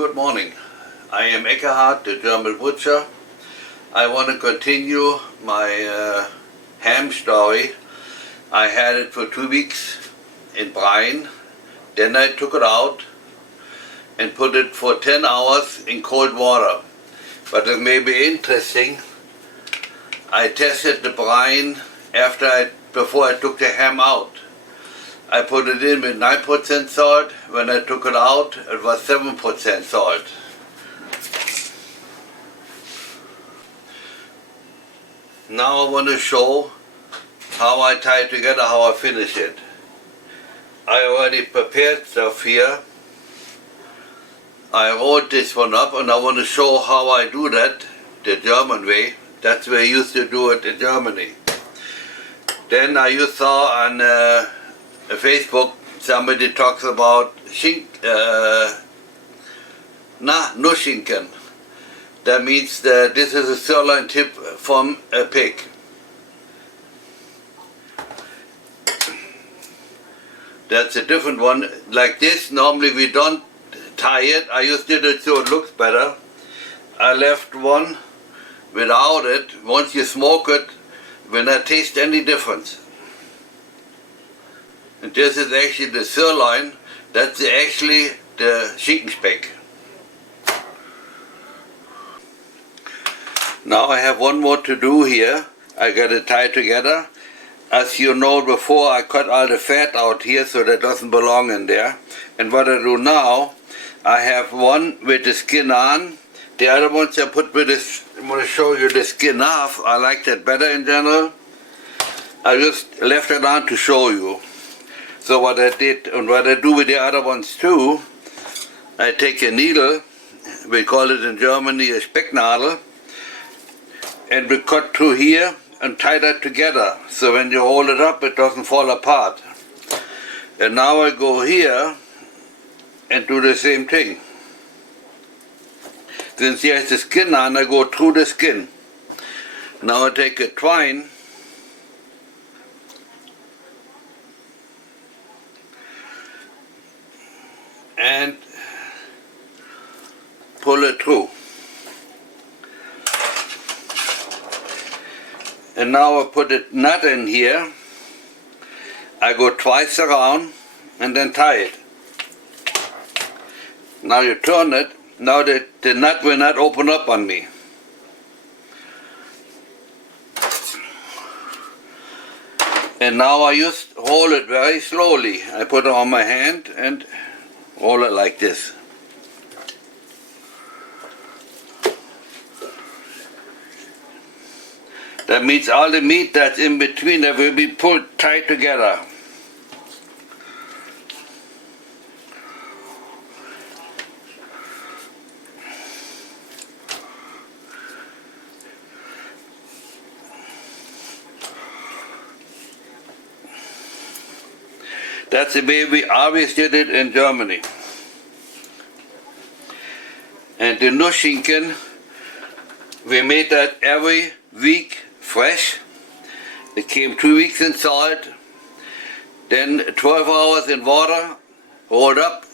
Good morning. I am Eckhard, the German butcher. I want to continue my ham story. I had it for 2 weeks in brine. Then I took it out and put it for 10 hours in cold water. But it may be interesting. I tested the brine before I took the ham out. I put it in with 9% salt. When I took it out, it was 7% salt. Now I want to show how I tie it together, how I finish it. I already prepared stuff here. I rolled this one up and I want to show how I do that the German way. That's the way I used to do it in Germany. Then you saw on Facebook somebody talks about Nuschinken. That means that this is a sirloin tip from a pig. That's a different one. Like this, normally we don't tie it. I just did it so it looks better. I left one without it. Once you smoke it, will not taste any difference. And this is actually the sirloin. That's actually the Schinkenspeck. Now I have one more to do here. I got it tied together. As you know before, I cut all the fat out here so that doesn't belong in there. And what I do now, I have one with the skin on. The other ones I put with this, I'm going to show you the skin off. I like that better in general. I just left it on to show you. So what I did, and what I do with the other ones too, I take a needle, we call it in Germany a Specknadel, and we cut through here and tie that together. So when you hold it up, it doesn't fall apart. And now I go here and do the same thing. Since he has the skin on, I go through the skin. Now I take a twine and pull it through. And now I put a nut in here. I go twice around and then tie it. Now you turn it. Now the nut will not open up on me. And now I just hold it very slowly. I put it on my hand and roll it like this. That means all the meat that's in between that will be pulled tight together. That's the way we always did it in Germany. And the Nuschinken, we made that every week fresh. It came 2 weeks in salt, then 12 hours in water, rolled up,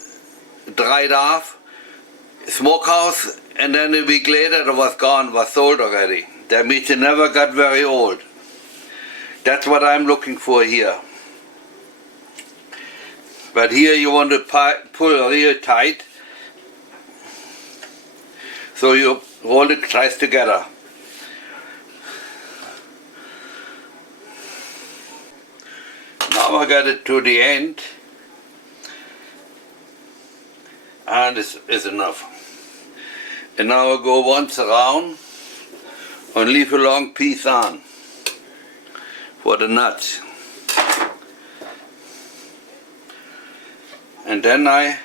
dried off, smokehouse, and then a week later it was gone, was sold already. That means it never got very old. That's what I'm looking for here. But here you want to pull real tight, so you roll it twice together. Now I got it to the end, and this is enough. And now I go once around and leave a long piece on for the nuts. And then I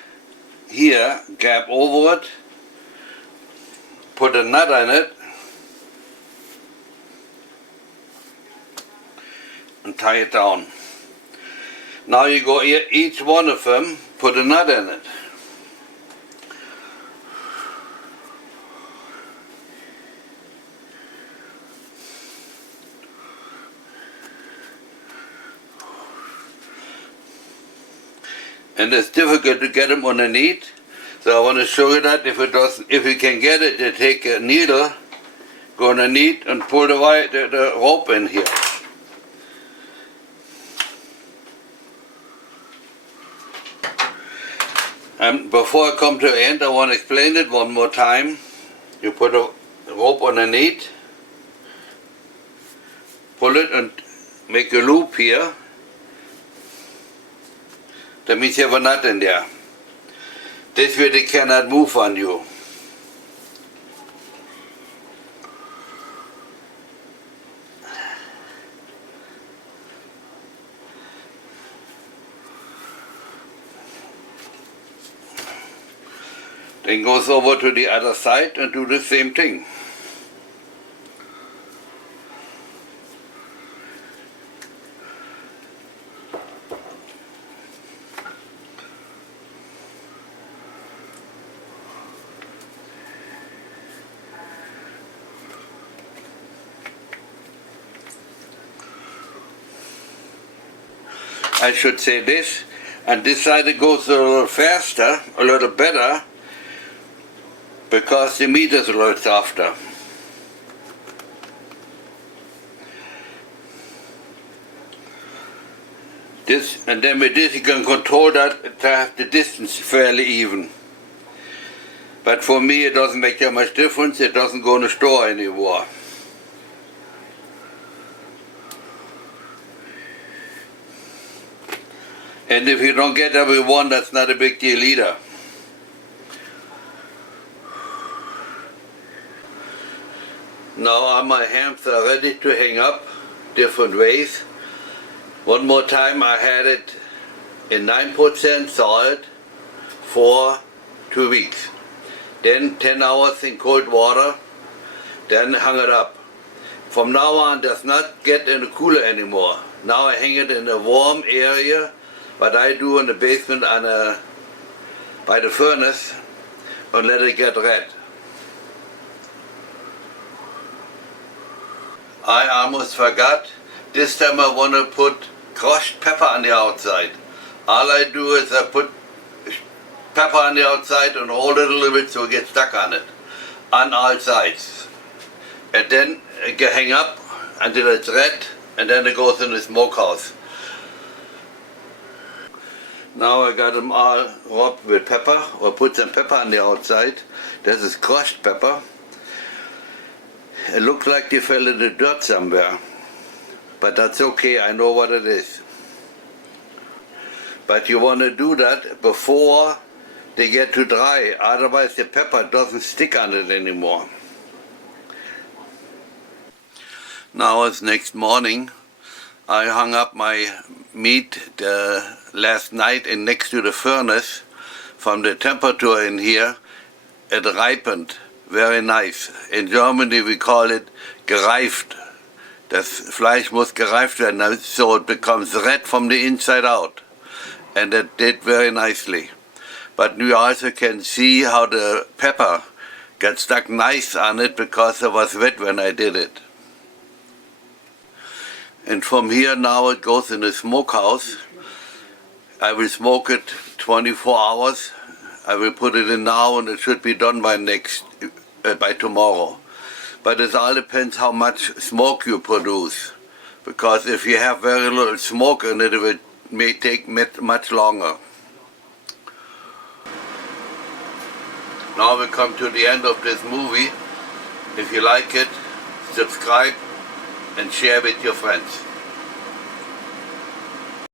here gap over it, put a nut on it, and tie it down. Now you go each one of them, put a nut in it. And it's difficult to get them underneath, So I want to show you that if you can get it, you take a needle, go underneath and pull the rope in here. And before I come to the end, I want to explain it one more time. You put a rope underneath, pull it and make a loop here. That means you have a nut in there. This way they cannot move on you. Then goes over to the other side and do the same thing. I should say this, and this side it goes a little faster, a little better, because the meat is a little softer. And then with this you can control that to have the distance fairly even. But for me it doesn't make that much difference, it doesn't go in the store anymore. And if you don't get every one, that's not a big deal either. Now all my hams are ready to hang up different ways. One more time, I had it in 9% salt for 2 weeks. Then 10 hours in cold water, then hung it up. From now on, does not get in the cooler anymore. Now I hang it in a warm area, what I do in the basement by the furnace, and let it get red. I almost forgot. This time I want to put crushed pepper on the outside. All I do is I put pepper on the outside and hold it a little bit so it gets stuck on it, on all sides. And then it can hang up until it's red, and then it goes in the smokehouse. Now I got them all rubbed with pepper, or put some pepper on the outside. This is crushed pepper. It looks like they fell in the dirt somewhere, but that's okay, I know what it is. But you want to do that before they get too dry, otherwise the pepper doesn't stick on it anymore. Now it's next morning. I hung up my meat last night and next to the furnace. From the temperature in here, it ripened. Very nice. In Germany we call it gereift. Das Fleisch muss gereift werden, so it becomes red from the inside out. And it did very nicely. But you also can see how the pepper got stuck nice on it because it was wet when I did it. And from here now it goes in the smokehouse. I will smoke it 24 hours. I will put it in now and it should be done by tomorrow. But it all depends how much smoke you produce. Because if you have very little smoke in it, it may take much longer. Now we come to the end of this movie. If you like it, subscribe and share with your friends.